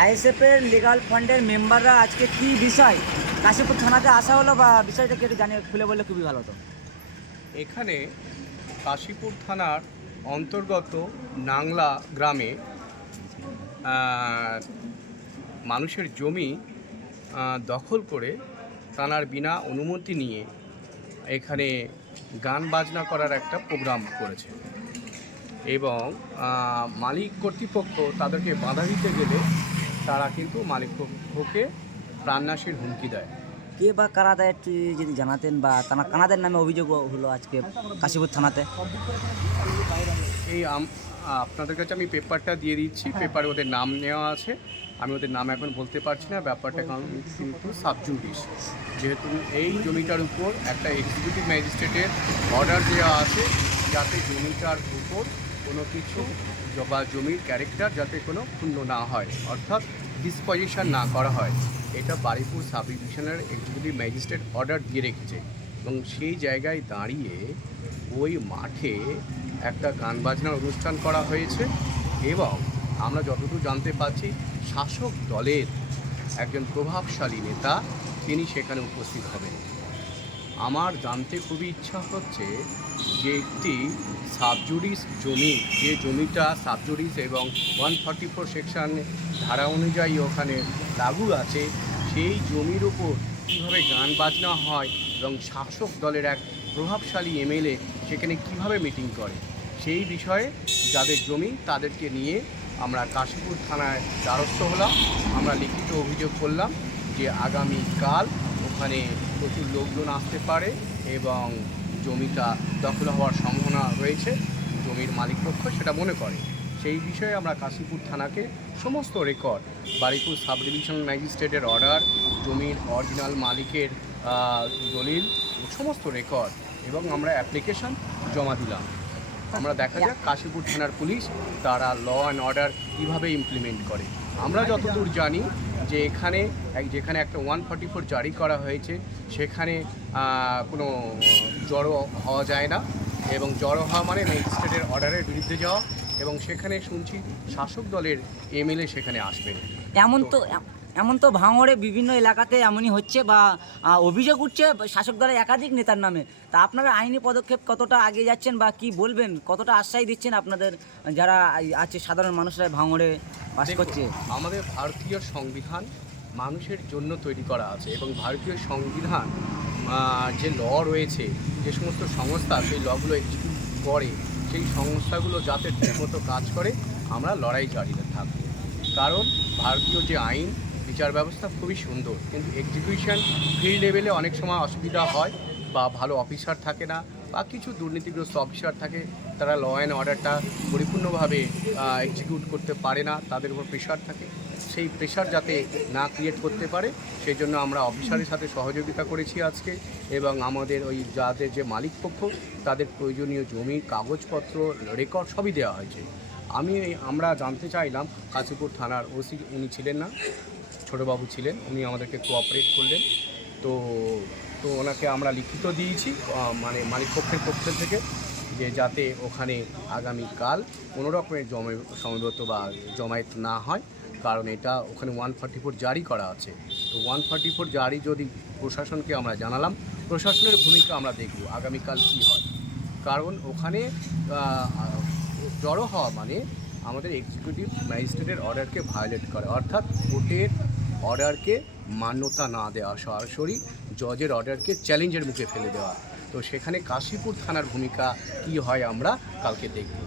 আইএসএফের লিগাল ফান্ডের মেম্বাররা আজকে কি বিষয় কাশীপুর থানাতে আসা হলো, বা বিষয়টা কি একটু জানিয়ে খুলে বললে খুবই ভালো হতো। এখানে কাশীপুর থানার অন্তর্গত নাংলা গ্রামে মানুষের জমি দখল করে থানার বিনা অনুমতি নিয়ে এখানে গান বাজনা করার একটা প্রোগ্রাম করেছে এবং মালিক কর্তৃপক্ষ তাদেরকে বাধা দিতে গেলে তারা কিন্তু মালিক পক্ষকে প্রাণনাশের হুমকি দেয়। কে বা কারা দেয় একটু যদি জানাতেন, বা কানাদের নামে অভিযোগ হলো আজকে কাশীপুর থানাতে। এই আপনাদের কাছে আমি পেপারটা দিয়ে দিচ্ছি, পেপারে ওদের নাম নেওয়া আছে। আমি ওদের নাম এখন বলতে পারছি না, ব্যাপারটা কারণ কিন্তু সাবজুডিস, যেহেতু এই জমিটার উপর একটা এক্সিকিউটিভ ম্যাজিস্ট্রেটের অর্ডার দেওয়া আছে যাতে জমিটার উপর কোনো কিছু বা জমির ক্যারেক্টার যাতে কোনো ক্ষুণ্ণ না হয়, অর্থাৎ ডিসপজিশন না করা হয়। এটা বারুইপুর সাব ডিভিশনের এক্সিকিউটিভ ম্যাজিস্ট্রেট অর্ডার দিয়ে রেখেছে এবং সেই জায়গায় দাঁড়িয়ে ওই মাঠে একটা গান বাজনার অনুষ্ঠান করা হয়েছে এবং আমরা যতদূর জানতে পারছি শাসক দলের একজন প্রভাবশালী নেতা তিনি সেখানে উপস্থিত হবেন। আমার জানতে খুবই ইচ্ছা হচ্ছে যে একটি সাবজুডিস জমি, যে জমিটা সাবজুডিস এবং 144 সেকশন ধারা অনুযায়ী ওখানে লাগু আছে, সেই জমির উপর কীভাবে গান বাজনা হয় এবং শাসক দলের এক প্রভাবশালী এমএলএ সেখানে কিভাবে মিটিং করে, সেই বিষয়ে যাদের জমি তাদেরকে নিয়ে আমরা কাশীপুর থানায় দ্বারস্থ হলাম। আমরা লিখিত অভিযোগ করলাম যে আগামীকাল ওখানে প্রচুর লোকজন আসতে পারে এবং জমিটা দখল হওয়ার সম্ভাবনা রয়েছে, জমির মালিকপক্ষ সেটা মনে করে। সেই বিষয়ে আমরা কাশীপুর থানাকে সমস্ত রেকর্ড, বারুইপুর সাব ডিভিশন ম্যাজিস্ট্রেটের অর্ডার, জমির অরিজিনাল মালিকের দলিল, সমস্ত রেকর্ড এবং আমরা অ্যাপ্লিকেশন জমা দিলাম। আমরা দেখা যাক কাশীপুর থানার পুলিশ তারা ল অ্যান্ড অর্ডার কীভাবে ইমপ্লিমেন্ট করে। আমরা যতদূর জানি যে যেখানে একটা 144 জারি করা হয়েছে সেখানে কোনো জড়ো হওয়া যায় না, এবং জড়ো হওয়া মানে ম্যাজিস্ট্রেটের অর্ডারের বিরুদ্ধে যাওয়া, এবং সেখানে শুনছি শাসক দলের এমএলএ সেখানে আসবেন। এমন তো ভাঙড়ে বিভিন্ন এলাকাতে এমনই হচ্ছে, বা অভিযোগ উঠছে শাসক দলের একাধিক নেতার নামে। তা আপনারা আইনি পদক্ষেপ কতটা আগে যাচ্ছেন, বা কি বলবেন, কতটা আশ্বাস দিচ্ছেন আপনাদের যারা আছে সাধারণ মানুষরা ভাঙড়ে বাস করছে? আমাদের ভারতীয় সংবিধান মানুষের জন্য তৈরি করা আছে এবং ভারতীয় সংবিধান যে ল রয়েছে, যে সমস্ত সংস্থা সেই লগুলো এক্সিকিউট করে, সেই সংস্থাগুলো যাতে ঠিকমতো কাজ করে আমরা লড়াই জারি থাকব। কারণ ভারতীয় যে আইন বিচার ব্যবস্থা খুবই সুন্দর, কিন্তু এক্সিকিউশন ফিল্ড লেভেলে অনেক সময় অসুবিধা হয়, বা ভালো অফিসার থাকে না, বা কিছু দুর্নীতিগ্রস্ত অফিসার থাকে, তারা ল অ্যান্ড অর্ডারটা পরিপূর্ণভাবে এক্সিকিউট করতে পারে না, তাদের উপর প্রেশার থাকে। সেই প্রেশার যাতে না ক্রিয়েট করতে পারে সেই জন্য আমরা অফিসারের সাথে সহযোগিতা করেছি আজকে, এবং আমাদের ওই যাদের যে মালিক পক্ষ তাদের প্রয়োজনীয় জমি কাগজপত্র রেকর্ড সবই দেওয়া হয়েছে। আমরা জানতে চাইলাম, কাশীপুর থানার ওসি উনি ছিলেন না, ছোটোবাবু ছিলেন, উনি আমাদেরকে কোঅপারেট করলেন। তো ওনাকে আমরা লিখিত দিয়েছি মানে মালিকপক্ষের পক্ষ থেকে, যে যাতে ওখানে আগামীকাল কোনো রকমের সমবেত বা জমায়েত না হয়, কারণ এটা ওখানে 144 জারি করা আছে। তো 144 জারি যদি প্রশাসনকে আমরা জানালাম, প্রশাসনের ভূমিকা আমরা দেখব আগামীকাল কী হয়। কারণ ওখানে জড়ো হওয়া মানে আমাদের এক্সিকিউটিভ ম্যাজিস্ট্রেটের অর্ডারকে ভায়োলেট করে, অর্থাৎ কোর্টের অর্ডারকে মান্যতা না দেওয়া, সরাসরি জজের অর্ডারকে চ্যালেঞ্জের মুখে ফেলে দেওয়া। তো সেখানে কাশীপুর থানার ভূমিকা কী হয় আমরা কালকে দেখব।